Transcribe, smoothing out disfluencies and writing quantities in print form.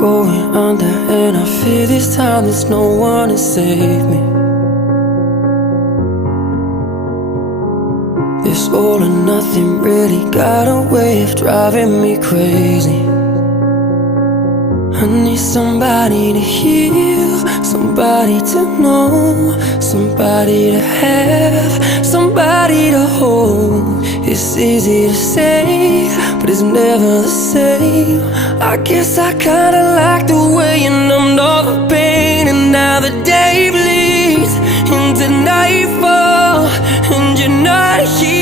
going under, and I fear this time there's no one to save me. This all or nothing really got a way of driving me crazy. I need somebody to heal, somebody to know, somebody to have, somebody to hold. It's easy to say, but it's never the same. I guess I kinda like the way you numbed all the pain, and now the day bleeds into nightfall, and you're not here.